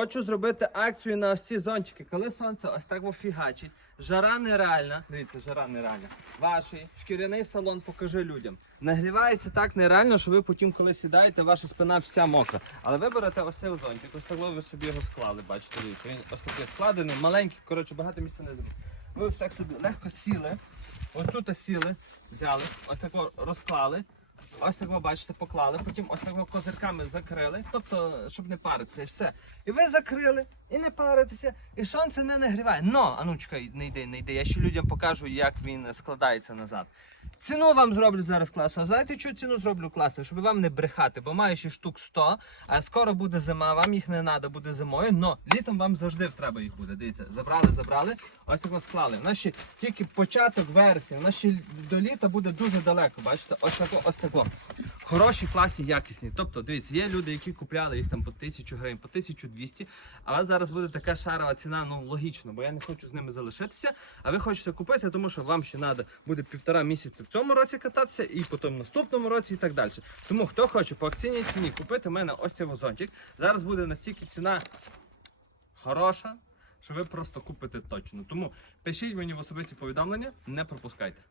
Хочу зробити акцію на ось ці зонтики. Коли сонце ось так вофігачить, жара нереальна. Дивіться, жара нереальна. Ваший шкіряний салон покажи людям. Нагрівається так нереально, що ви потім, коли сідаєте, ваша спина вся мокра. Але ви берете ось цей зонтик, ось так ви собі його склали, бачите, дивіться. Він ось такий складений, маленький, коротше, багато місця не займає. Ви ось так собі легко сіли. Ось тут сіли, взяли, ось так розклали. Ось так ви бачите, поклали, потім ось так ви козирками закрили, тобто, щоб не паритися, і все. І ви закрили, і не паритеся, і сонце не нагріває. Но, а ну не йди, не йди. Я ще людям покажу, як він складається назад. Ціну вам зроблю зараз класу. А знаєте, що ціну зроблю класу? Щоб вам не брехати, бо маю ще штук 100, а скоро буде зима, вам їх не треба буде зимою, але літом вам завжди треба їх буде. Дивіться, забрали, забрали, ось так склали. У нас ще тільки початок вересня, у нас ще до літа буде дуже далеко. Бачите, ось тако, ось тако. Хороші, класні, якісні. Тобто, дивіться, є люди, які купляли їх там по 1000 гривень, по 1200, а у вас зараз буде така шарова ціна, ну логічно, бо я не хочу з ними залишитися. А ви хочете купити, тому що вам ще треба буде півтора місяця в цьому році кататися, і потім в наступному році, і так далі. Тому хто хоче по акційній ціні купити в мене ось цей вазончик. Зараз буде настільки ціна хороша, що ви просто купите точно. Тому пишіть мені в особисті повідомлення, не пропускайте.